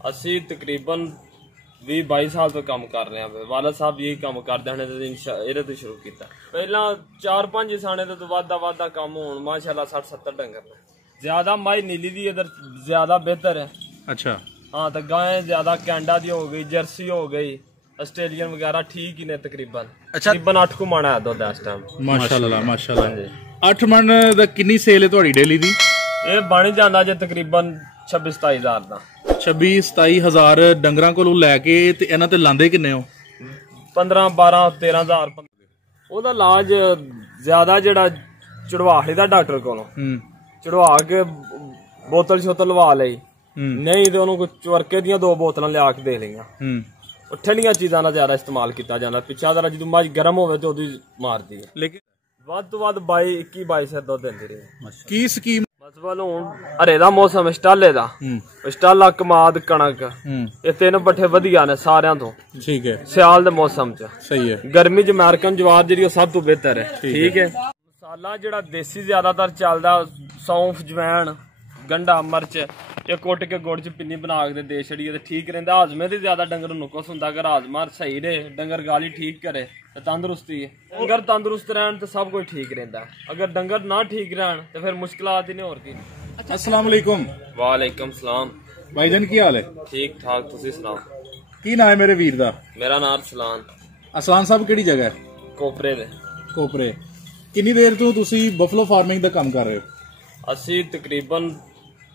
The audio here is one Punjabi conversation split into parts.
ਅਸੀਂ ਤਕਰੀਬਨ 20-22 ਸਾਲ ਤੋਂ ਕੰਮ ਕਰ ਰਹੇ ਹਾਂ। ਵਾਲਾ ਸਾਹਿਬ ਇਹੀ ਕੰਮ ਕਰਦੇ ਹਨ ਤੇ ਇਹਦੇ ਤੋਂ ਸ਼ੁਰੂ ਕੀਤਾ। ਪਹਿਲਾਂ 4-5 ਸਾਣੇ ਤੋਂ ਵਾਧਾ ਕੰਮ ਹੋਣ ਮਾਸ਼ਾਅੱਲਾ 60-70 ਡੰਗਰ ਨੇ। ਜ਼ਿਆਦਾ ਮਾਈ ਨੀਲੀ ਦੀ ਇਧਰ ਜ਼ਿਆਦਾ ਬਿਹਤਰ ਹੈ। ਅੱਛਾ ਹਾਂ ਤਾਂ ਗਾਂ ਜ਼ਿਆਦਾ ਕੈਨੇਡਾ ਦੀ ਹੋ ਗਈ, ਜਰਸੀ ਹੋ ਗਈ, ਆਸਟ੍ਰੇਲੀਅਨ ਵਗੈरह ठीक ही ने तकरीबन 8 ਕੁ ਮਣ ਆ ਦੁੱਧ ਇਸ ਟਾਈਮ। ਮਾਸ਼ਾਅੱਲਾ ਮਾਸ਼ਾਅੱਲਾ। 8 ਮਣ ਦਾ ਕਿੰਨੀ ਸੇਲ ਹੈ ਤੁਹਾਡੀ ਡੇਲੀ ਦੀ? ਇਹ ਬਣ ਜਾਂਦਾ ਜੇ ਤਕਰੀਬਨ 26-27 ਹਜ਼ਾਰ ਦਾ। 26-27 ਹਜ਼ਾਰ ਡੰਗਰਾਂ ਕੋਲੋਂ ਲੈ ਕੇ ਤੇ ਇਹਨਾਂ ਤੇ ਲਾਂਦੇ ਕਿੰਨੇ ਹੋ? 15-12-13 ਹਜ਼ਾਰ। ਉਹਦਾ ਇਲਾਜ ਜ਼ਿਆਦਾ ਜਿਹੜਾ ਚੜਵਾਹੜੀ ਦਾ ਡਾਕਟਰ ਕੋਲੋਂ ਚੜਵਾ ਕੇ ਬੋਤਲ ਸ਼ੋਤਲ ਲਵਾ ਲਈ, ਨਹੀਂ ਤੇ ਉਹਨੂੰ ਕੋਈ ਚਵਰਕੇ ਦੀਆਂ 2 ਬੋਤਲਾਂ ਲਿਆ ਕੇ ਦੇ ਲਈਆਂ। ਠੰਡੀਆਂ ਚੀਜ਼ਾਂ ਦਾ ਜ਼ਿਆਦਾ ਇਸਤੇਮਾਲ ਕੀਤਾ ਜਾਂਦਾ। ਪਿੱਛਾ ਦਾ ਜਦੋਂ ਮੱਝ ਗਰਮ ਹੋਵੇ ਤੇ ਉਹਦੀ ਮਾਰਦੀ ਹੈ, ਲੇਕਿਨ ਵੱਧ ਤੋਂ ਵੱਧ 22-22 ਸਿਰ ਦੁੱਧ ਦਿੰਦੀ ਰਹੀ। ਕੀ ਸਕੀਮ? ਮਤਲਬ ਹੁਣ ਹਰੇ ਦਾ ਮੌਸਮ ਸਟਾਲੇ ਦਾ, ਸਟਾਲਾ ਕਮਾਦ ਕਣਕ ਇਹ 3 ਪੱਠੇ ਵਧੀਆ ਨੇ ਸਾਰਿਆਂ ਤੋਂ। ਠੀਕ ਹੈ। ਸਿਆਲ ਦੇ ਮੌਸਮ ਚ ਸਹੀ ਹੈ। ਗਰਮੀ ਚ ਅਮਰੀਕਨ ਜਵਾਰ ਜਿਹੜੀ ਉਹ ਸਭ ਤੋਂ ਬਿਹਤਰ ਹੈ। ਠੀਕ ਹੈ। ਮਸਾਲਾ ਜਿਹੜਾ ਦੇਸੀ ਜ਼ਿਆਦਾਤਰ ਚੱਲਦਾ, ਸੌਂਫ ਜਵੈਣ ਗੰਢਾ ਮਿਰਚ ਇਹ ਕੁੱਟ ਕੇ ਗੁੜ ਚ ਪਿੰਨੀ ਬਣਾ ਕੇ ਦੇ ਛੜੀਏ ਤੇ ਠੀਕ ਰਹਿੰਦਾ। ਹਾਜ਼ਮੇ ਦੀ ਜ਼ਿਆਦਾ ਡੰਗਰ ਨੂੰ ਨੁਕਸ ਹੁੰਦਾ। ਅਗਰ ਹਾਜ਼ਮਾ ਸਹੀ ਰਹੇ, ਡੰਗਰ ਗਾਲੀ ਠੀਕ ਕਰੇ ਤੇ ਤੰਦਰੁਸਤੀ ਹੈ। ਡੰਗਰ ਤੰਦਰੁਸਤ ਰਹਿਣ ਤੇ ਸਭ ਕੁਝ ਠੀਕ ਰਹਿੰਦਾ। ਅਗਰ ਡੰਗਰ ਨਾ ਠੀਕ ਰਹਿਣ ਤੇ ਫਿਰ ਮੁਸ਼ਕਿਲਾਂ ਹੀ ਨੇ, ਹੋਰ ਕੀ। अस्सलाम वालेकुम। वालेकुम सलाम। भाईजान की हाल है? ठीक ठाक, तुसी सुनाओ। की नाम है मेरे वीर दा? मेरा नाम अरसलान। अरसलान साहब किहड़ी जगह है? कोपरे दे। कोपरे। कितनी देर तो तुसी बफलो फार्मिंग दा काम कर रहे हो? ਅਸੀਂ ਤਕਰੀਬਨ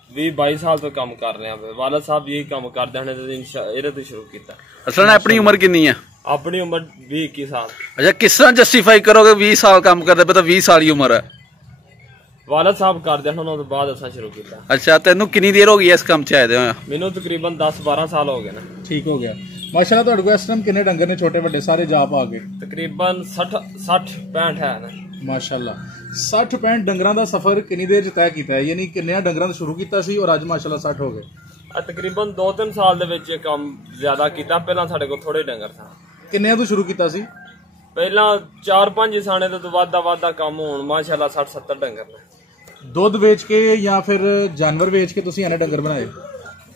20-22 ਸਾਲ ਤੋਂ ਕੰਮ ਕਰ ਰਹੇ ਹਾਂ। ਵਾਲਾ ਸਾਹਿਬ ਇਹੀ ਕੰਮ ਕਰਦੇ ਹਨ ਤੇ ਇਹਦੇ ਤੋਂ ਸ਼ੁਰੂ ਕੀਤਾ। ਅਸਲ ਨਾਲ ਆਪਣੀ ਉਮਰ ਕਿੰਨੀ ਹੈ? ਆਪਣੀ ਉਮਰ 20-21 ਸਾਲ। ਅੱਛਾ, ਕਿਸ ਤਰ੍ਹਾਂ ਜਸਟੀਫਾਈ ਕਰੋਗੇ 20 ਸਾਲ ਕੰਮ ਕਰਦੇ ਪਏ ਤਾਂ 20 ਸਾਲ ਦੀ ਉਮਰ ਹੈ? ਵਾਲਾ ਸਾਹਿਬ ਕਰਦੇ ਹਨ, ਉਹਨਾਂ ਤੋਂ ਬਾਅਦ ਅਸਾਂ ਸ਼ੁਰੂ ਕੀਤਾ। ਅੱਛਾ, ਤੈਨੂੰ ਕਿੰਨੀ ਦੇਰ ਹੋ ਗਈ ਇਸ ਕੰਮ 'ਚ ਆਏ ਹੋਏ? ਮੈਨੂੰ ਤਕਰੀਬਨ 10-12 ਸਾਲ ਹੋ ਗਏ ਨੇ। ਠੀਕ ਹੋ ਗਿਆ। ਮਾਸ਼ਾਅੱਲਾ। ਤੁਹਾਡੇ ਕੋਲ ਇਸ ਟਾਈਮ ਕਿੰਨੇ ਡੰਗਰ ਨੇ, ਛੋਟੇ ਵੱਡੇ ਸਾਰੇ ਜਾਪ ਆ ਗਏ? ਤਕਰੀਬਨ 60-65 ਹੈ ਨੇ। ਮਾਸ਼ਾਅੱਲਾ। 60-65 ਡੰਗਰਾਂ ਦਾ ਸਫ਼ਰ ਕਿੰਨੀ ਦੇਰ 'ਚ ਤੈਅ ਕੀਤਾ ਹੈ? ਯਾਨੀ ਕਿੰਨੇ ਡੰਗਰਾਂ ਤੋਂ ਸ਼ੁਰੂ ਕੀਤਾ ਸੀ ਔਰ ਅੱਜ ਮਾਸ਼ਾਅੱਲਾ 60 ਹੋ ਗਏ? ਤਕਰੀਬਨ 2-3 ਸਾਲ ਦੇ ਵਿੱਚ ਇਹ ਕੰਮ ਜ਼ਿਆਦਾ ਕੀਤਾ। ਪਹਿਲਾਂ ਸਾਡੇ ਕੋਲ ਥੋੜੇ ਡੰਗਰ ਸਨ। ਕਿੰਨਿਆਂ ਤੋਂ ਸ਼ੁਰੂ ਕੀਤਾ ਸੀ? ਪਹਿਲਾਂ 4-5 ਸਾਣੇ ਤੋਂ ਵਾਧਾ ਕੰਮ ਹੋਣ ਮਾਸ਼ਾਅੱਲਾ 60-70 ਡੰਗਰ ਨੇ। ਦੁੱਧ ਵੇਚ ਕੇ ਜਾਂ ਫਿਰ ਜਾਨਵਰ ਵੇਚ ਕੇ ਤੁਸੀਂ ਇਹਨੇ ਡੰਗਰ ਬਣਾਏ?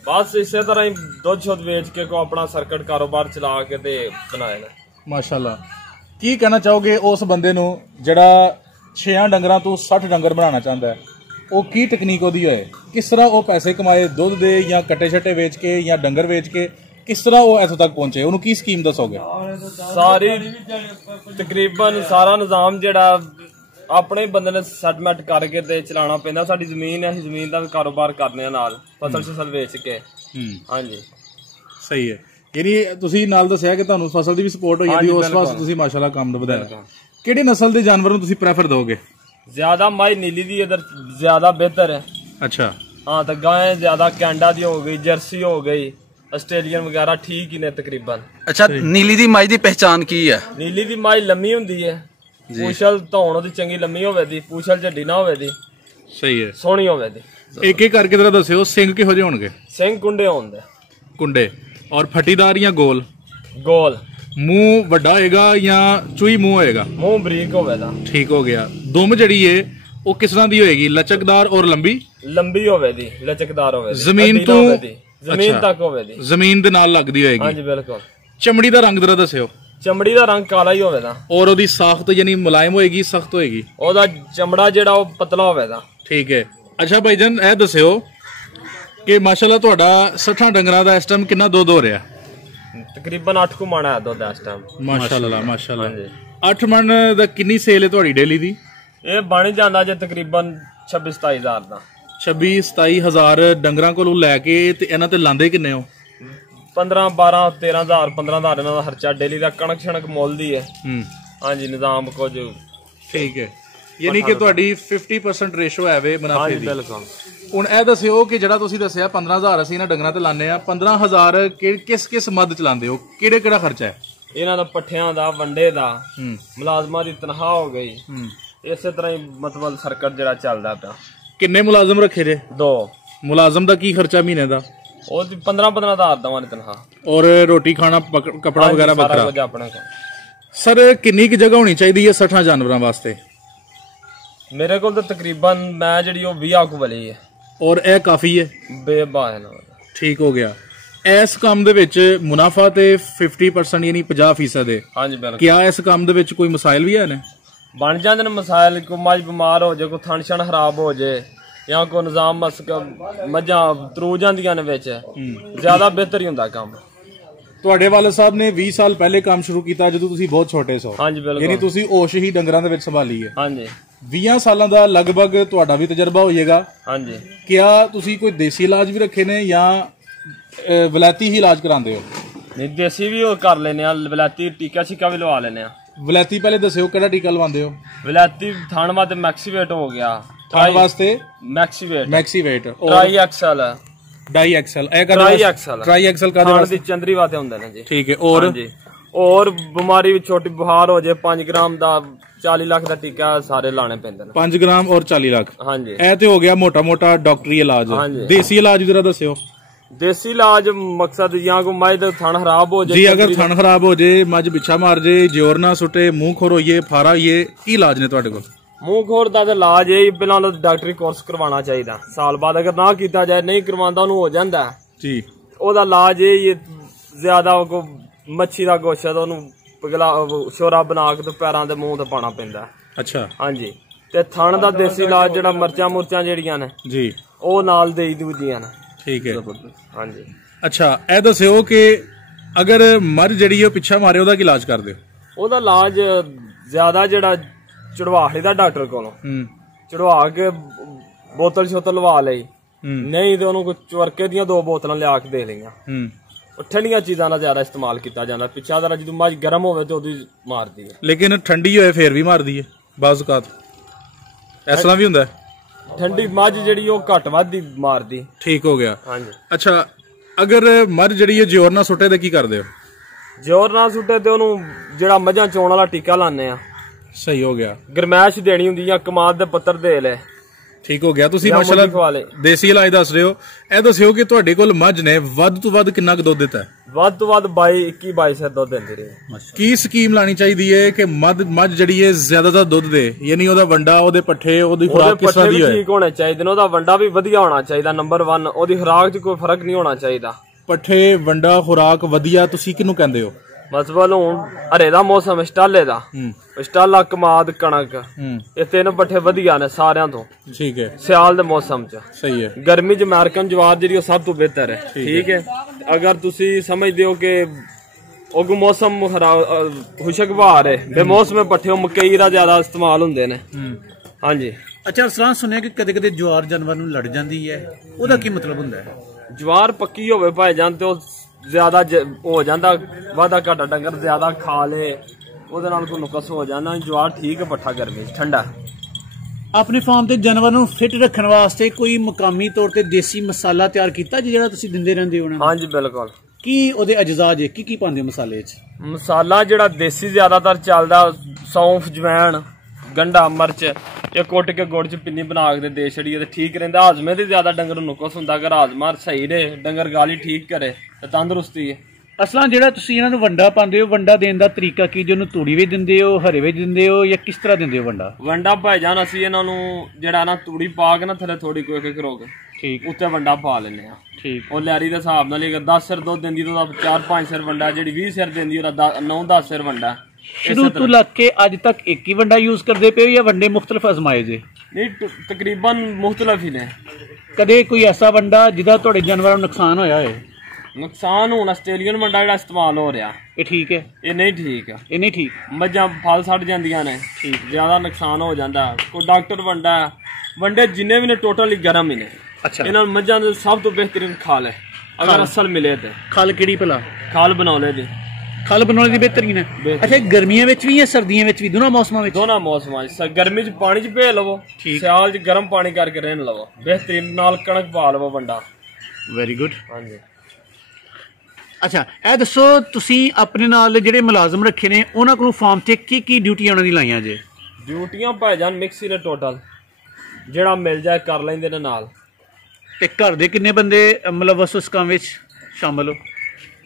ਬਸ ਇਸੇ ਤਰ੍ਹਾਂ ਹੀ ਦੁੱਧ ਸ਼ੁੱਧ ਵੇਚ ਕੇ ਕੋ ਆਪਣਾ ਸਰਕਟ ਕਾਰੋਬਾਰ ਚਲਾ ਕੇ ਤੇ ਬਣਾਏ ਨੇ। ਮਾਸ਼ਾਅੱਲਾ। ਕੀ ਕਹਿਣਾ ਚਾਹੋਗੇ ਉਸ ਬੰਦੇ ਨੂੰ ਜਿਹੜਾ 6 ਡੰਗਰਾਂ ਤੋਂ 60 ਡੰਗਰ ਬਣਾਉਣਾ ਚਾਹੁੰਦਾ ਹੈ? ਉਹ ਕੀ ਟੈਕਨੀਕ ਉਹਦੀ ਹੋਏ, ਕਿਸ ਤਰ੍ਹਾਂ ਉਹ ਪੈਸੇ ਕਮਾਏ ਦੁੱਧ ਦੇ ਜਾਂ ਕੱਟੇ ਛੱਟੇ ਵੇਚ ਕੇ ਜਾਂ ਡੰਗਰ ਵੇਚ ਕੇ, ਕਿਸ ਤਰ੍ਹਾਂ ਉਹ ਇੱਥੋਂ ਤੱਕ ਪਹੁੰਚੇ? ਉਹਨੂੰ ਕੀ ਸਕੀਮ ਦੱਸੋਗੇ? ਸਾਰੀ ਤਕਰੀਬਨ ਸਾਰਾ ਨਿਜ਼ਾਮ ਜਿਹੜਾ ਆਪਣੇ ਬੰਦੇ ਨੇ ਸੈਟਮੈਂਟ ਕਰਕੇ ਤੇ ਚਲਾਉਣਾ ਪੈਂਦਾ। ਸਾਡੀ ਜ਼ਮੀਨ ਹੈ, ਜ਼ਮੀਨ ਦਾ ਵੀ ਕਾਰੋਬਾਰ ਕਰਨੇ ਆ ਨਾਲ, ਫਸਲ ਵੇਚ ਕੇ। ਹਾਂਜੀ ਸਹੀ ਹੈ। ਯਾਨੀ ਤੁਸੀਂ ਨਾਲ ਦੱਸਿਆ ਕਿ ਤੁਹਾਨੂੰ ਫਸਲ ਦੀ ਵੀ ਸਪੋਰਟ ਹੋਈ ਜਾਂਦੀ, ਉਸ ਵਾਸਤੇ ਤੁਸੀਂ ਮਾਸ਼ਾਅੱਲਾ ਕੰਮ ਵਧਾਇਆ। ਕਿਹੜੇ ਨਸਲ ਦੇ ਜਾਨਵਰ ਨੂੰ ਤੁਸੀਂ ਪ੍ਰੈਫਰ ਦੋਗੇ? ਜ਼ਿਆਦਾ ਮਾਈ ਨੀਲੀ ਦੀ ਇਧਰ ਜ਼ਿਆਦਾ ਬਿਹਤਰ ਹੈ। ਅੱਛਾ। ਹਾਂ ਤਾਂ ਗਾਂ ਜ਼ਿਆਦਾ ਕੈਨੇਡਾ ਦੀ ਹੋ ਗਈ, ਜਰਸੀ ਹੋ ਗਈ, ਆਸਟ੍ਰੇਲੀਅਨ ਵਗੈरह ਠੀਕ ਹੀ ਨੇ ਤਕਰੀਬਨ। ਅੱਛਾ, ਨੀਲੀ ਦੀ ਮੱਝ ਦੀ ਪਹਿਚਾਨ ਕੀ ਹੈ? ਨੀਲੀ ਦੀ ਮੱਝ ਲੰਮੀ ਹੁੰਦੀ ਹੈ, ਪੂਛਲ ਧੌਣ ਉਹਦੀ ਚੰਗੀ ਲੰਮੀ ਹੋਵੇ ਦੀ, ਪੂਛਲ ਝੱਡੀ ਨਾ ਹੋਵੇ ਦੀ, ਸਹੀ ਹੈ, ਸੋਹਣੀ ਹੋਵੇ ਦੀ। ਇੱਕ ਇੱਕ ਕਰਕੇ ਜਰਾ ਦੱਸਿਓ, ਸਿੰਘ ਕਿਹੋ ਜਿਹੇ ਹੋਣਗੇ? ਸਿੰਘ ਕੁੰਡੇ ਹੁੰਦੇ। ਕੁੰਡੇ। ਔਰ ਫੱਟੀਦਾਰ ਜਾਂ ਗੋਲ? ਗੋਲ। ਮੂੰਹ ਵੱਡਾ ਹੋਏਗਾ ਜਾਂ ਚੂਈ ਮੂੰਹ ਹੋਏਗਾ? ਮੂੰਹ ਬਰੀਕ ਹੋਵੇਗਾ। ਠੀਕ ਹੋ ਗਿਆ। ਦੁਮ ਜਿਹੜੀ ਏ ਉਹ ਕਿਸ ਤਰ੍ਹਾਂ ਦੀ ਹੋਏਗੀ? ਲਚਕਦਾਰ ਔਰ ਲੰਬੀ? ਲੰਬੀ ਹੋਵੇ ਦੀ, ਲਚਕਦਾਰ ਹੋਵੇ, ਜ਼ਮੀਨ ਤੋਂ ਜ਼ਮੀਨ ਤੱਕ ਹੋਵੇ ਦੀ, ਜ਼ਮੀਨ ਦੇ ਨਾਲ ਲੱਗਦੀ ਹੋਏਗੀ। ਹਾਂਜੀ ਬਿਲਕੁਲ। ਚਮੜੀ ਦਾ ਰੰਗ ਜਰਾ ਦੱਸਿਓ। ਚਮੜੀ ਦਾ ਰੰਗ ਕਾਲਾ ਹੀ ਹੋਵੇਗਾ। ਔਰ ਉਹਦੀ ਸਾਖਤ ਯਾਨੀ ਮੁਲਾਇਮ ਹੋਏਗੀ, ਸਖਤ ਹੋਏਗੀ? ਉਹਦਾ ਚਮੜਾ ਜਿਹੜਾ ਉਹ ਪਤਲਾ ਹੋਵੇਗਾ। ਠੀਕ ਹੈ। ਅੱਛਾ ਭਾਈਜਾਨ, ਇਹ ਦੱਸਿਓ ਕਿ ਮਾਸ਼ਾਅੱਲਾ ਤੁਹਾਡਾ 60 ਡੰਗਰਾਂ ਦਾ ਇਸ ਟਾਈਮ ਕਿੰਨਾ ਦੁੱਧ ਹੋ ਰਿਹਾ? ਤਕਰੀਬਨ 8 ਕੁ ਮਣ ਹੈ ਦੁੱਧ ਇਸ ਟਾਈਮ। ਮਾਸ਼ਾਅੱਲਾ ਮਾਸ਼ਾਅੱਲਾ। 8 ਮਣ ਦਾ ਕਿੰਨੀ ਸੇਲ ਹੈ ਤੁਹਾਡੀ ਡੇਲੀ ਦੀ? ਇਹ ਬਣ ਜਾਂਦਾ ਜੇ ਤਕਰੀਬਨ 26-27 ਹਜ਼ਾਰ ਦਾ। 26-27 ਹਜ਼ਾਰ ਡੰਗਰਾਂ ਕੋਲੋਂ ਲੈ ਕੇ ਤੇ ਇਹਨਾਂ ਤੇ ਲਾਂਦੇ ਕਿੰਨੇ ਹੋ? 15-12-13 ਹਜ਼ਾਰ 15 ਹਜ਼ਾਰ ਇਹਨਾਂ ਦਾ ਖਰਚਾ ਡੇਲੀ ਦਾ। ਕਣਕ ਛਣਕ ਮੁੱਲ ਦੀ ਹੈ। ਹਾਂਜੀ ਨਿਜ਼ਾਮ ਕੁਝ ਠੀਕ ਹੈ। ਯਾਨੀ ਕਿ ਤੁਹਾਡੀ 50% ਰੇਸ਼ੋ ਹੈ ਵੇ ਮੁਨਾਫੇ ਦੀ। ਬਿਲਕੁਲ। ਹੁਣ ਇਹ ਦੱਸਿਓ ਕਿ ਜਿਹੜਾ ਤੁਸੀਂ ਦੱਸਿਆ 15,000 ਅਸੀਂ ਇਹਨਾਂ ਡੰਗਰਾਂ ਤੇ ਲਾਣੇ ਆ, 15,000 ਕਿਸ ਮੱਦ ਚਲਾਉਂਦੇ ਹੋ? ਕਿਹੜਾ ਖਰਚਾ ਹੈ ਇਹਨਾਂ ਦਾ? ਪੱਠਿਆਂ ਦਾ, ਵੰਡੇ ਦਾ, ਮੁਲਾਜ਼ਮਾਂ ਦੀ ਤਨਖਾਹ ਹੋ ਗਈ, ਇਸੇ ਤਰ੍ਹਾਂ ਹੀ ਮਤਲਬ ਸਰਕਟ ਜਿਹੜਾ ਚੱਲਦਾ ਪਿਆ। ਕਿੰਨੇ ਮੁਲਾਜ਼ਮ ਰੱਖੇ ਜੇ? 2। ਮੁਲਾਜ਼ਮ ਦਾ ਕੀ ਖਰਚਾ ਮਹੀਨੇ ਦਾ? ਉਹ 15-15 ਹਜ਼ਾਰ ਦਵਾਂ ਤਨਖਾਹ। ਔਰ ਰੋਟੀ ਖਾਣਾ ਕੱਪੜਾ ਵਗੈਰਾ ਸਾਰਾ ਕੁਝ ਆਪਣੇ ਕੋਲ। ਸਰ ਕਿੰਨੀ ਕੁ ਜਗ੍ਹਾ ਹੋਣੀ ਚਾਹੀਦੀ ਹੈ 60 ਜਾਨਵਰਾਂ ਵਾਸਤੇ? ਮੇਰੇ ਕੋਲ ਤਾਂ ਤਕਰੀਬਨ ਮੈਂ ਜਿਹੜੀ ਉਹ 20 ਕੁ ਵਾਲੀ ਹੈ। ਔਰ ਇਹ ਕਾਫੀ ਹੈ? ਬੇਬਾਨ। ਠੀਕ ਹੋ ਗਿਆ। ਇਸ ਕੰਮ ਦੇ ਵਿੱਚ ਮੁਨਾਫਾ ਤੇ 50% ਯਾਨੀ 50% ਹੈ। ਹਾਂਜੀ ਬਿਲਕੁਲ। ਕਿਆ ਇਸ ਕੰਮ ਦੇ ਵਿੱਚ ਕੋਈ ਮਸਾਇਲ ਵੀ ਹਨ? ਬਣ ਜਾਂਦੇ ਨੇ ਮਸਾਇਲ, ਕੋਈ ਮੱਝ ਬਿਮਾਰ ਹੋ ਜਾਏ, ਕੋਈ ਥਣ ਛਣ ਖਰਾਬ ਹੋ ਜਾਏ, ਜਾਂ ਕੋਈ ਨਿਜ਼ਾਮ ਮੱਝਾਂ ਤਰੂ ਜਾਂਦੀਆਂ ਨੇ ਵਿੱਚ, ਜ਼ਿਆਦਾ ਬਿਹਤਰ ਹੀ ਹੁੰਦਾ ਕੰਮ। ਤੁਹਾਡੇ ਵਾਲਦ ਸਾਹਿਬ ਨੇ 20 ਸਾਲ ਪਹਿਲੇ ਕੰਮ ਸ਼ੁਰੂ ਕੀਤਾ ਜਦੋਂ ਤੁਸੀਂ ਬਹੁਤ ਛੋਟੇ ਸੋ। ਹਾਂਜੀ ਬਿਲਕੁਲ। ਯਾਨੀ ਤੁਸੀਂ ਹੋਸ਼ ਹੀ ਡੰਗਰਾਂ ਦੇ ਵਿੱਚ ਸੰਭਾਲੀ ਹੈ। ਹਾਂਜੀ। 20 ਸਾਲਾਂ ਦਾ ਲਗਭਗ ਤੁਹਾਡਾ ਵੀ ਤਜਰਬਾ ਹੋ ਜਾਏਗਾ। ਹਾਂਜੀ। ਕਿਆ ਤੁਸੀਂ ਕੋਈ ਦੇਸੀ ਇਲਾਜ ਵੀ ਰੱਖੇ ਨੇ ਜਾਂ ਵਲੈਤੀ ਹੀ ਇਲਾਜ ਕਰਾਉਂਦੇ ਹੋ? ਨਹੀਂ, ਦੇਸੀ ਵੀ ਉਹ ਕਰ ਲੈਨੇ ਆ, ਵਲੈਤੀ ਟੀਕਾ ਛਿੱਕਾ ਵੀ ਲਵਾ ਲੈਨੇ ਆ। ਵਲੈਤੀ ਪਹਿਲੇ ਦੱਸਿਓ ਕਿਹੜਾ ਟੀਕਾ ਲਵਾਉਂਦੇ ਹੋ? ਵਲੈਤੀ ਥਣ ਵਾਸਤੇ ਮੈਕਸੀਵੇਟ ਹੋ ਗਿਆ, ਥਣ ਵਾਸਤੇ ਮੈਕਸੀਵੇਟ ਔਰ ਟਰਾਈ ਐਕਸਲ, ਡਾਈ ਐਕਸਲ, ਟਰਾਈ ਐਕਸਲ ਥਣ ਦੀ ਚੰਦਰੀ ਵਾਸਤੇ ਹੁੰਦੇ ਨੇ ਜੀ। ਠੀਕ ਹੈ। ਔਰ ਹਾਂਜੀ, ਔਰ ਬਿਮਾਰੀ ਵੀ ਛੋਟੀ ਬੁਖਾਰ ਹੋ ਜਾਏ 5 ਗ੍ਰਾਮ ਦਾ 40 ਲੱਖ ਦਾ ਟੀਕਾ ਸਾਰੇ ਲਾਣੇ ਪੈਂਦੇ ਨੇ। 5 ਗ੍ਰਾਮ ਔਰ 40 ਲੱਖ। ਹਾਂਜੀ। ਇਹ ਤੇ ਹੋ ਗਿਆ ਮੋਟਾ ਮੋਟਾ ਡਾਕਟਰੀ ਇਲਾਜ। ਦੇਸੀ ਇਲਾਜ ਜਰਾ ਦੱਸਿਓ। ਦੇਸੀ ਇਲਾਜ ਮਕਸਦ ਜਾਂ ਕੋਈ ਮੱਝ ਦਾ ਥਣ ਖਰਾਬ ਹੋ ਜਾਏ ਜੀ, ਅਗਰ ਥਣ ਖਰਾਬ ਹੋ ਜਾਏ, ਮੱਝ ਪਿੱਛਾ ਮਾਰ ਜਾਏ, ਜ਼ੋਰ ਨਾ ਸੁੱਟੇ, ਮੂੰਹ ਖੋਰ ਹੋਈਏ, ਫਾਰਾ ਹੋਈਏ, ਕੀ ਇਲਾਜ ਨੇ ਤੁਹਾਡੇ ਕੋਲ? ਮੂੰਹ ਖੋਰ ਦਾ ਤਾਂ ਇਲਾਜ ਇਹ ਪਹਿਲਾਂ ਡਾਕਟਰੀ ਕੋਰਸ ਕਰਵਾਉਣਾ ਚਾਹੀਦਾ ਸਾਲ ਬਾਅਦ। ਅਗਰ ਨਾ ਕੀਤਾ ਜਾਏ, ਨਹੀਂ ਕਰਵਾਉਂਦਾ, ਉਹਨੂੰ ਹੋ ਜਾਂਦਾ ਜੀ, ਉਹਦਾ ਇਲਾਜ ਇਹ ਜ਼ਿਆਦਾ ਕੋ ਮੱਛੀ ਦਾ ਗੋਸ਼ਤ ਉਹਨੂੰ ਪਿਘਲਾ ਸ਼ੋਰਾ ਬਣਾ ਕੇ ਤੇ ਪੈਰਾਂ ਦੇ ਮੂੰਹ ਤੇ ਪਾਉਣਾ ਪੈਂਦਾ। ਅੱਛਾ। ਹਾਂਜੀ। ਤੇ ਥਣ ਦਾ ਦੇਸੀ ਇਲਾਜ ਜਿਹੜਾ ਮਿਰਚਾਂ ਮੁਰਚਾਂ ਜਿਹੜੀਆਂ ਨੇ ਜੀ, ਉਹ ਨਾਲ ਦੇਈ ਦੂਜੀਆਂ ਨੇ। ਠੀਕ ਹੈ। ਹਾਂਜੀ। ਅੱਛਾ, ਇਹ ਦੱਸਿਓ ਕਿ ਅਗਰ ਮੱਝ ਜਿਹੜੀ ਉਹ ਪਿੱਛਾ ਮਾਰੇ, ਉਹਦਾ ਕੀ ਇਲਾਜ ਕਰਦੇ ਹੋ? ਉਹਦਾ ਇਲਾਜ ਜ਼ਿਆਦਾ ਜਿਹੜਾ ਚੜਵਾਹੇ ਦਾ ਡਾਕਟਰ ਕੋਲੋਂ ਚੜਵਾ ਕੇ ਬੋਤਲ ਸ਼ੋਤਲ ਲਵਾ ਲਈ, ਨਹੀਂ ਤੇ ਉਹਨੂੰ ਚਵਰਕੇ ਦੀਆਂ 2 ਬੋਤਲਾਂ ਲਿਆ ਕੇ ਦੇ ਲਈਆਂ। ਠੰਡੀਆਂ ਚੀਜ਼ਾਂ ਦਾ ਜ਼ਿਆਦਾ ਇਸਤੇਮਾਲ ਕੀਤਾ ਜਾਂਦਾ। ਪਿੱਛਾ ਦਾ ਜਦੋਂ ਮੱਝ ਗਰਮ ਹੋਵੇ ਤੇ ਉਹਦੀ ਮਾਰਦੀ ਹੈ, ਲੇਕਿਨ ਠੰਡੀ ਹੋਏ ਫੇਰ ਵੀ ਮਾਰਦੀ ਹੈ ਬਾਜ਼ੂਕਾਤ। ਇਸ ਤਰ੍ਹਾਂ ਵੀ ਹੁੰਦਾ? ਠੰਡੀ ਮੱਝ ਜਿਹੜੀ ਉਹ ਘੱਟ ਵੱਧ ਹੀ ਮਾਰਦੀ। ਠੀਕ ਹੋ ਗਿਆ। ਹਾਂਜੀ। ਅੱਛਾ, ਅਗਰ ਮੱਝ ਜਿਹੜੀ ਹੈ ਜ਼ੋਰ ਨਾਲ ਸੁੱਟੇ ਤੇ ਕੀ ਕਰਦੇ ਹੋ? ਜ਼ੋਰ ਨਾਲ ਸੁੱਟੇ ਤੇ ਉਹਨੂੰ ਜਿਹੜਾ ਮੱਝਾਂ ਚੋਣ ਵਾਲਾ ਟੀਕਾ ਲਾਉਂਦੇ ਆ। ਸਹੀ ਹੋ ਗਿਆ। ਗਰਮੈਸ਼ ਦੇਣੀ ਹੁੰਦੀ ਜਾਂ ਕਮਾਦ ਦੇ ਪੱਤਰ ਦੇ ਲੈ। ਠੀਕ ਹੋ ਗਿਆ। ਤੁਸੀਂ ਮਾਸ਼ਾਅੱਲਾ ਦੇਸੀ ਇਲਾਜ ਦੱਸ ਰਹੇ ਹੋ। ਇਹ ਦੱਸਿਓ ਕਿ ਤੁਹਾਡੇ ਕੋਲ ਮੱਝ ਨੇ ਵੱਧ ਤੋਂ ਵੱਧ ਕਿੰਨਾ ਕੁ ਦੁੱਧ ਦਿੱਤਾ? ਵੱਧ ਤੋਂ ਵੱਧ 22-22 ਸਿਰ ਦੁੱਧ ਦਿੰਦੀ ਰਹੀ। ਕੀ ਸਕੀਮ ਲਾਣੀ ਚਾਹੀਦੀ ਹੈ ਕਿ ਮੱਝ ਜਿਹੜੀ ਹੈ ਜ਼ਿਆਦਾਤਰ ਦੁੱਧ ਦੇ, ਯਾਨੀ ਉਹਦਾ ਵੰਡਾ, ਉਹਦੇ ਪੱਠੇ, ਉਹਦੀ ਖੁਰਾਕ ਕਿਸ ਤਰ੍ਹਾਂ ਦੀ ਹੋਏ? ਠੀਕ ਹੋਣੇ ਚਾਹੀਦੇ ਨੇ। ਉਹਦਾ ਵੰਡਾ ਵੀ ਵਧੀਆ ਹੋਣਾ ਚਾਹੀਦਾ, ਨੰਬਰ 1। ਉਹਦੀ ਖੁਰਾਕ 'ਚ ਕੋਈ ਫਰਕ ਨਹੀਂ ਹੋਣਾ ਚਾਹੀਦਾ। ਪੱਠੇ, ਵੰਡਾ, ਖੁਰਾਕ ਵਧੀਆ ਤੁਸੀਂ ਕਿਹਨੂੰ ਕਹਿੰਦੇ ਹੋ? ਮਤਲਬ ਹੁਣ ਹਰੇ ਦਾ ਮੌਸਮ, ਸਟਾਲੇ ਦਾ, ਸਟਾਲਾ, ਕਮਾਦ, ਕਣਕ, ਇਹ 3 ਪੱਠੇ ਵਧੀਆ ਨੇ ਸਾਰਿਆਂ ਤੋਂ। ਠੀਕ ਹੈ। ਸਿਆਲ ਦੇ ਮੌਸਮ 'ਚ ਸਹੀ ਹੈ। ਗਰਮੀ 'ਚ ਅਮਰੀਕਨ ਜਵਾਰ ਜਿਹੜੀ ਉਹ ਸਭ ਤੋਂ ਬਿਹਤਰ ਹੈ। ਠੀਕ ਹੈ। ਅਗਰ ਤੁਸੀਂ ਸਮਝਦੇ ਹੋ ਕਿ ਉਹ ਮੌਸਮ ਖੁਸ਼ਗਵਾਰ ਹੈ, ਬੇਮੌਸਮੇ ਪੱਠੇ ਮਕਈ ਦਾ ਜ਼ਿਆਦਾ ਇਸਤੇਮਾਲ ਹੁੰਦੇ ਨੇ। ਹਾਂਜੀ। ਅੱਛਾ, ਅਰਸਲਾਨ ਸੁਣਿਆ ਕਿ ਕਦੇ ਕਦੇ ਜਵਾਰ ਜਾਨਵਰ ਨੂੰ ਲੜ ਜਾਂਦੀ ਹੈ, ਉਹਦਾ ਕੀ ਮਤਲਬ ਹੁੰਦਾ ਹੈ? ਜਵਾਰ ਪੱਕੀ ਹੋਵੇ ਭਾਈ ਜਾਨ ਤੇ ਉਹ ਜ਼ਿਆਦਾ ਹੋ ਜਾਂਦਾ, ਵਾਧਾ ਘਾਟਾ ਡੰਗਰ ਜ਼ਿਆਦਾ ਖਾ ਲੇ, ਉਹਦੇ ਨਾਲ ਕੋਈ ਨੁਕਸ ਹੋ ਜਾਂਦਾ। ਜਵਾਰ ਠੀਕ ਹੈ ਪੱਠਾ ਗਰਮੀ ਠੰਡਾ। ਆਪਣੇ ਫਾਰਮ ਤੇ ਜਾਨਵਰ ਨੂੰ ਫਿੱਟ ਰੱਖਣ ਵਾਸਤੇ ਕੋਈ ਮਕਾਮੀ ਤੌਰ ਤੇ ਦੇਸੀ ਮਸਾਲਾ ਤਿਆਰ ਕੀਤਾ ਜਿਹੜਾ ਤੁਸੀਂ ਦਿੰਦੇ ਰਹਿੰਦੇ ਹੋ? ਹਾਂਜੀ ਬਿਲਕੁਲ। ਕੀ ਉਹਦੇ ਅਜਜ਼ਾ ਜੇ ਕੀ ਪਾਉਂਦੇ ਹੋ ਮਸਾਲੇ 'ਚ? ਮਸਾਲਾ ਜਿਹੜਾ ਦੇਸੀ ਜ਼ਿਆਦਾਤਰ ਚੱਲਦਾ, ਸੌਂਫ, ਜਵੈਣ, ਗੰਢਾ, ਮਿਰਚ, ਇਹ ਕੁੱਟ ਕੇ ਗੁੜ 'ਚ ਪਿੰਨੀ ਬਣਾ ਕੇ ਦੇ ਛੜੀਏ ਤੇ ਠੀਕ ਰਹਿੰਦਾ। ਹਾਜ਼ਮੇ ਤੇ ਜ਼ਿਆਦਾ ਡੰਗਰ ਨੂੰ ਨੁਕਸ ਹੁੰਦਾ। ਅਗਰ ਹਾਜ਼ਮਾ ਸਹੀ ਰਹੇ, ਡੰਗਰ ਗਾਲੀ ਠੀਕ ਕਰੇ ਤੇ ਤੰਦਰੁਸਤੀ ਹੈ। ਅਸਲਾਂ ਜਿਹੜਾ ਤੁਸੀਂ ਇਹਨਾਂ ਨੂੰ ਵੰਡਾ ਪਾਉਂਦੇ ਹੋ, ਵੰਡਾ ਦੇਣ ਦਾ ਤਰੀਕਾ ਕੀ? ਜੇ ਉਹਨੂੰ ਤੂੜੀ ਵਿੱਚ ਦਿੰਦੇ ਹੋ, ਹਰੇ ਵਿੱਚ ਦਿੰਦੇ ਹੋ, ਜਾਂ ਕਿਸ ਤਰ੍ਹਾਂ ਦਿੰਦੇ ਹੋ ਵੰਡਾ? ਵੰਡਾ ਭਾਈਜਾਨ ਅਸੀਂ ਇਹਨਾਂ ਨੂੰ ਜਿਹੜਾ ਨਾ ਤੂੜੀ ਪਾ ਕੇ ਨਾ ਥੱਲੇ ਥੋੜੀ ਕੋਈ ਕਰੋਗੇ, ਠੀਕ, ਉੱਤੇ ਵੰਡਾ ਪਾ ਲੈਂਦੇ ਆ। ਠੀਕ। ਉਹ ਲਿਆਰੀ ਦੇ ਹਿਸਾਬ ਨਾਲ ਅਗਰ 10 ਸਿਰ ਦੁੱਧ ਦਿੰਦੀ ਤਾਂ ਉਹਦਾ 4-5 ਸਿਰ ਵੰਡਾ, ਜਿਹੜੀ 20 ਸਿਰ ਦਿੰਦੀ ਉਹਦਾ 9-10 ਸਿਰ ਵੰਡਾ। ਸ਼ੁਰੂ ਤੋਂ ਲੱਗ ਕੇ ਅੱਜ ਤੱਕ ਇੱਕ ਹੀ ਵੰਡਾ ਯੂਜ਼ ਕਰਦੇ ਪਏ ਹੋ ਜਾਂ ਵੰਡੇ ਮੁਖਤਲਿਫ ਅਜ਼ਮਾਏ ਜੇ? ਨਹੀਂ, ਤਕਰੀਬਨ ਮੁਖਤਲਿਫ ਹੀ ਨੇ। ਕਦੇ ਕੋਈ ਐਸਾ ਵੰਡਾ ਜਿਹਦਾ ਤੁਹਾਡੇ ਜਾਨਵਰਾਂ ਨੂੰ ਨੁਕਸਾਨ ਹੋਇਆ ਹੋਏ? ਨੁਕਸਾਨ ਹੁਣ ਆਸਟ੍ਰੇਲੀਅਨ ਵੰਡਾ ਜਿਹੜਾ ਇਸਤੇਮਾਲ ਹੋ ਰਿਹਾ, ਇਹ ਠੀਕ ਹੈ? ਇਹ ਨਹੀਂ ਠੀਕ। ਇਹ ਨਹੀਂ ਠੀਕ। ਮੱਝਾਂ ਫਲ ਸੜ ਜਾਂਦੀਆਂ ਨੇ, ਠੀਕ, ਜ਼ਿਆਦਾ ਨੁਕਸਾਨ ਹੋ ਜਾਂਦਾ। ਕੋਈ ਡਾਕਟਰ ਵੰਡਾ, ਵੰਡੇ ਜਿੰਨੇ ਵੀ ਨੇ ਟੋਟਲੀ ਗਰਮ ਹੀ ਨੇ। ਅੱਛਾ। ਇਹਨਾਂ ਮੱਝਾਂ ਦੇ ਸਭ ਤੋਂ ਬਿਹਤਰੀਨ ਖਾਲ ਹੈ ਅਗਰ ਅਸਲ ਮਿਲੇ ਤੇ। ਖਾਲ ਕਿਹੜੀ ਭਲਾ? ਖਾਲ ਬਣਾਉਣੇ ਦੀ। ਖਲ ਬਣਾਉਣੇ ਦੀ ਬਿਹਤਰੀਨ ਹੈ। ਅੱਛਾ, ਗਰਮੀਆਂ ਵਿੱਚ ਵੀ ਜਾਂ ਸਰਦੀਆਂ ਵਿੱਚ ਵੀ? ਦੋਨਾਂ ਮੌਸਮਾਂ ਵਿੱਚ? ਦੋਨਾਂ ਮੌਸਮਾਂ 'ਚ। ਗਰਮੀ 'ਚ ਪਾਣੀ 'ਚ ਭੇ ਲਵੋ, ਸਿਆਲ 'ਚ ਗਰਮ ਪਾਣੀ ਕਰਕੇ ਰਹਿਣ ਲਵੋ, ਬਿਹਤਰੀਨ। ਨਾਲ ਕਣਕ ਪਾ ਲਵੋ ਵੰਡਾ। Very good. ਹਾਂਜੀ। ਅੱਛਾ, ਇਹ ਦੱਸੋ ਤੁਸੀਂ ਆਪਣੇ ਨਾਲ ਜਿਹੜੇ ਮੁਲਾਜ਼ਮ ਰੱਖੇ ਨੇ ਉਹਨਾਂ ਕੋਲੋਂ ਫਾਰਮ ਤੇ ਕੀ ਕੀ ਡਿਊਟੀਆਂ ਉਹਨਾਂ ਦੀ ਲਾਈਆਂ ਜੇ? ਡਿਊਟੀਆਂ ਭਾਈਜਾਨ ਮਿਕਸ ਹੀ ਨੇ ਟੋਟਲ, ਜਿਹੜਾ ਮਿਲ ਜਾਏ ਕਰ ਲੈਂਦੇ ਨੇ ਨਾਲ। ਤੇ ਘਰ ਦੇ ਕਿੰਨੇ ਬੰਦੇ ਮੁਲਵਸ ਉਸ ਕੰਮ ਵਿੱਚ ਸ਼ਾਮਲ ਹੋ?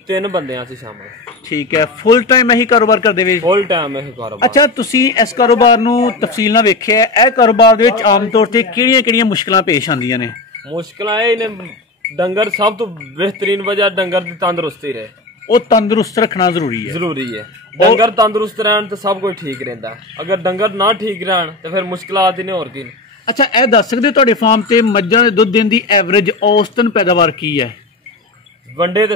3 ਬੰਦੇ ਆ ਅਸੀਂ ਸ਼ਾਮਲ। ਠੀਕ ਹੈ। ਫੁੱਲ ਟਾਈਮ ਇਹੀ ਕਾਰੋਬਾਰ ਕਰਦੇ ਵੇ? ਫੁੱਲ ਟਾਈਮ ਇਹੀ ਕਾਰੋਬਾਰ। ਅੱਛਾ, ਤੁਸੀਂ ਇਸ ਕਾਰੋਬਾਰ ਨੂੰ ਤਫਸੀਲ ਨਾਲ ਵੇਖਿਆ, ਇਹ ਕਾਰੋਬਾਰ ਦੇ ਵਿੱਚ ਆਮ ਤੌਰ ਤੇ ਕਿਹੜੀਆਂ ਕਿਹੜੀਆਂ ਮੁਸ਼ਕਲਾਂ ਪੇਸ਼ ਆਉਂਦੀਆਂ ਨੇ? ਮੁਸ਼ਕਲਾਂ ਇਹ ਨੇ ਡੰਗਰ ਸਭ ਤੋਂ ਬਿਹਤਰੀਨ ਵਜ੍ਹਾ ਡੰਗਰ ਦੀ ਤੰਦਰੁਸਤੀ ਰਹੇ, ਉਹ ਤੰਦਰੁਸਤ ਰੱਖਣਾ ਜ਼ਰੂਰੀ ਹੈ। ਡੰਗਰ ਤੰਦਰੁਸਤ ਰਹਿਣ ਤੇ ਸਭ ਕੁਝ ਠੀਕ ਰਹਿੰਦਾ। ਅਗਰ ਡੰਗਰ ਨਾ ਠੀਕ ਰਹਿਣ ਤੇ ਫਿਰ ਮੁਸ਼ਕਲਾਂ ਹੀ ਨੇ, ਹੋਰ ਕੀ। ਅੱਛਾ, ਇਹ ਦੱਸ ਸਕਦੇ ਤੁਹਾਡੇ ਫਾਰਮ ਤੇ ਮੱਝਾਂ ਦੇ ਦੁੱਧ ਦੇਣ ਦੀ ਐਵਰੇਜ ਔਸਤਨ ਪੈਦਾਵਾਰ ਕੀ ਹੈ? ਵੰਡੇ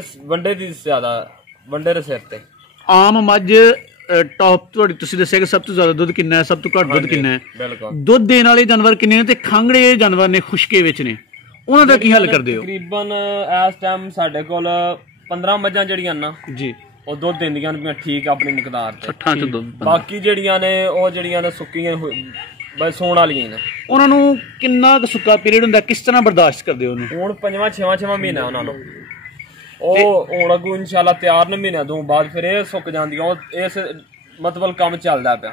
ਦੀ ਜ਼ਿਆਦਾ, ਵੰਡੇ ਦੇ ਸਿਰ ਤੇ ਆਮ ਮੱਝ ਟੌਪ ਤੁਹਾਡੀ ਤੁਸੀਂ ਦੱਸਿਆ ਕਿ ਸਭ ਤੋਂ ਜ਼ਿਆਦਾ ਦੁੱਧ ਕਿੰਨਾ ਹੈ, ਸਭ ਤੋਂ ਘੱਟ ਦੁੱਧ ਕਿੰਨਾ ਹੈ? ਬਿਲਕੁਲ। ਦੁੱਧ ਦੇਣ ਵਾਲੇ ਜਾਨਵਰ ਕਿੰਨੇ ਨੇ ਤੇ ਖਾਂਗੜੇ ਜਾਨਵਰ ਨੇ ਖੁਸ਼ਕੇ ਵਿੱਚ ਨੇ, ਉਹਨਾਂ ਦਾ ਕੀ ਹੱਲ ਕਰਦੇ ਹੋ? ਤਕਰੀਬਨ ਇਸ ਟਾਈਮ ਸਾਡੇ ਕੋਲ 15 ਮੱਝਾਂ ਜਿਹੜੀਆਂ ਨਾ ਜੀ ਉਹ ਦੁੱਧ ਦਿੰਦੀਆਂ ਨੇ ਠੀਕ ਆਪਣੀ ਮਿਕਦਾਰ ਤੇ। 60 ਚ ਦੁੱਧ। ਬਾਕੀ ਜਿਹੜੀਆਂ ਨੇ ਉਹ ਜਿਹੜੀਆਂ ਨੇ ਸੁੱਕੀਆਂ ਬਸ ਸੌਣ ਵਾਲੀਆਂ ਨੇ। ਉਹਨਾਂ ਨੂੰ ਕਿੰਨਾ ਕੁ ਸੁੱਕਾ ਪੀਰੀਅਡ ਹੁੰਦਾ, ਕਿਸ ਤਰ੍ਹਾਂ ਬਰਦਾਸ਼ਤ ਕਰਦੇ ਹੋ ਉਹਨੂੰ? ਹੁਣ 5ਵਾਂ ਮਹੀਨਾ ਉਹਨਾਂ ਨੂੰ, ਉਹ ਹੁਣ ਅੱਗੋਂ ਇਨਸ਼ਾਅੱਲਾ ਤਿਆਰ ਨੇ ਮਹੀਨਿਆਂ ਤੋਂ ਬਾਅਦ ਫਿਰ ਇਹ ਸੁੱਕ ਜਾਂਦੀਆਂ। ਉਹ ਇਸ ਮਤਲਬ ਕੰਮ ਚੱਲਦਾ ਪਿਆ।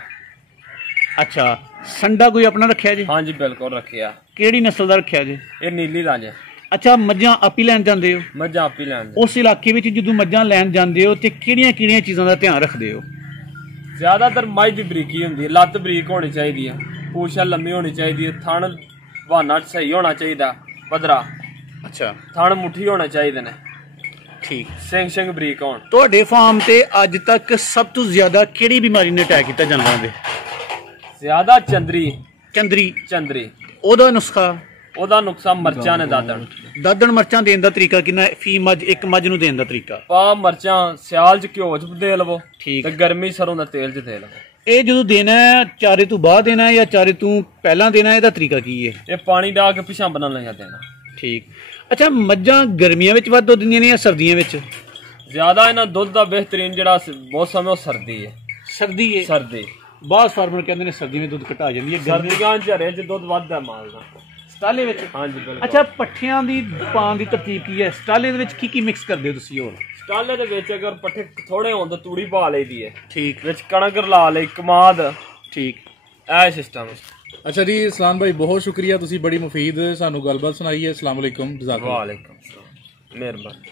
ਅੱਛਾ, ਸੰਡਾ ਕੋਈ ਆਪਣਾ ਰੱਖਿਆ ਜੀ? ਹਾਂਜੀ ਬਿਲਕੁਲ ਰੱਖਿਆ। ਕਿਹੜੀ ਨਸਲ ਦਾ ਰੱਖਿਆ ਜੀ? ਇਹ ਨੀਲੀ ਦਾ ਜੇ। ਅੱਛਾ, ਮੱਝਾਂ ਆਪੀ ਲੈਣ ਜਾਂਦੇ ਹੋ? ਮੱਝਾਂ ਆਪੀ ਲੈਣ। ਉਸ ਇਲਾਕੇ ਵਿੱਚ ਜਦੋਂ ਮੱਝਾਂ ਲੈਣ ਜਾਂਦੇ ਹੋ ਤੇ ਕਿਹੜੀਆਂ ਚੀਜ਼ਾਂ ਦਾ ਧਿਆਨ ਰੱਖਦੇ ਹੋ? ਜ਼ਿਆਦਾਤਰ ਮੱਝ ਦੀ ਬਰੀਕੀ ਹੁੰਦੀ ਹੈ, ਲੱਤ ਬਰੀਕ ਹੋਣੀ ਚਾਹੀਦੀ ਹੈ, ਪੂਛ ਲੰਮੀ ਹੋਣੀ ਚਾਹੀਦੀ ਹੈ, ਥਣ ਬਹਾਨਾ ਸਹੀ ਹੋਣਾ ਚਾਹੀਦਾ, ਪੱਧਰਾ। ਅੱਛਾ, ਥਣ ਮੁੱਠੀ ਹੋਣੇ ਚਾਹੀਦੇ ਨੇ, ਠੀਕ, ਸਿੰਘ ਬਰੀਕ ਹੋਣ। ਤੁਹਾਡੇ ਫਾਰਮ ਤੇ ਅੱਜ ਤੱਕ ਸਭ ਤੋਂ ਜ਼ਿਆਦਾ ਕਿਹੜੀ ਬਿਮਾਰੀ ਨੇ ਅਟੈਕ ਕੀਤਾ ਜਾਨਵਰਾਂ ਦੇ? ਜ਼ਿਆਦਾ ਚੰਦਰੀ। ਉਹਦਾ ਨੁਕਸਾਨ ਮਿਰਚਾਂ ਨੇ। ਦਾਦਣ ਮਿਰਚਾਂ ਦੇਣ ਦਾ ਤਰੀਕਾ ਕਿੰਨਾ? ਫੀ ਮੱਝ, ਇੱਕ ਮੱਝ ਨੂੰ ਦੇਣ ਦਾ ਤਰੀਕਾ? ਪਾ ਮਿਰਚਾਂ ਸਿਆਲ ਚ ਘਿਓ ਚ ਦੇ ਲਵੋ, ਠੀਕ, ਤੇ ਗਰਮੀ ਸਰੋਂ ਦਾ ਤੇਲ ਚ ਦੇ ਲਵੋ। ਇਹ ਜਦੋਂ ਦੇਣਾ ਹੈ ਚਾਰੇ ਤੋਂ ਬਾਅਦ ਦੇਣਾ ਜਾਂ ਚਾਰੇ ਤੋਂ ਪਹਿਲਾਂ ਦੇਣਾ, ਇਹਦਾ ਤਰੀਕਾ ਕੀ ਹੈ? ਇਹ ਪਾਣੀ ਡਾਹ ਕੇ ਪਿਛਾਂ ਬਣਾ ਲਿਆ ਦੇਣਾ। ਠੀਕ। ਅੱਛਾ, ਮੱਝਾਂ ਗਰਮੀਆਂ ਵਿੱਚ ਵੱਧ ਦੁੱਧ ਦਿੰਦੀਆਂ ਨੇ ਜਾਂ ਸਰਦੀਆਂ ਵਿੱਚ? ਜ਼ਿਆਦਾ ਇਹਨਾਂ ਦੁੱਧ ਦਾ ਬਿਹਤਰੀਨ ਜਿਹੜਾ ਮੌਸਮ ਹੈ ਉਹ ਸਰਦੀ ਹੈ। ਸਰਦੀ। ਬਹੁਤ ਫਾਰਮਰ ਕਹਿੰਦੇ ਨੇ ਸਰਦੀ ਵਿੱਚ ਦੁੱਧ ਘਟਾ ਜਾਂਦੀ ਹੈ, ਸਰਦੀਆਂ ਚ ਹਰੇ ਚ ਦੁੱਧ ਵੱਧਦਾ ਮਾਲ ਦਾ। ਸਟਾਲੇ ਵਿੱਚ? ਹਾਂਜੀ ਬਿਲਕੁਲ। ਅੱਛਾ, ਪੱਠਿਆਂ ਦੀ ਪਾਣ ਦੀ ਤਰਤੀਬ ਕੀ ਹੈ? ਸਟਾਲੇ ਦੇ ਵਿੱਚ ਕੀ ਮਿਕਸ ਕਰਦੇ ਹੋ ਤੁਸੀਂ? ਹੋਰ ਸਟਾਲੇ ਦੇ ਵਿੱਚ ਅਗਰ ਪੱਠੇ ਥੋੜੇ ਹੋਣ ਤਾਂ ਤੂੜੀ ਪਾ ਲਈਦੀ ਹੈ, ਠੀਕ, ਵਿੱਚ ਕਣਕ ਰਲਾ ਲਈ, ਕਮਾਦ, ਠੀਕ, ਇਹ ਸਿਸਟਮ। ਅੱਛਾ ਜੀ ਇਸਲਾਨ ਭਾਈ, ਬਹੁਤ ਸ਼ੁਕਰੀਆ, ਤੁਸੀਂ ਬੜੀ ਮੁਫੀਦ ਸਾਨੂੰ ਗੱਲਬਾਤ ਸੁਣਾਈ ਹੈ। ਅਸਲਾਮ ਵਾਲੇਕੁਮ। ਵਾਲੇਕੁਮ ਸਲਾਮ, ਮਿਹਰਬਾਨੀ।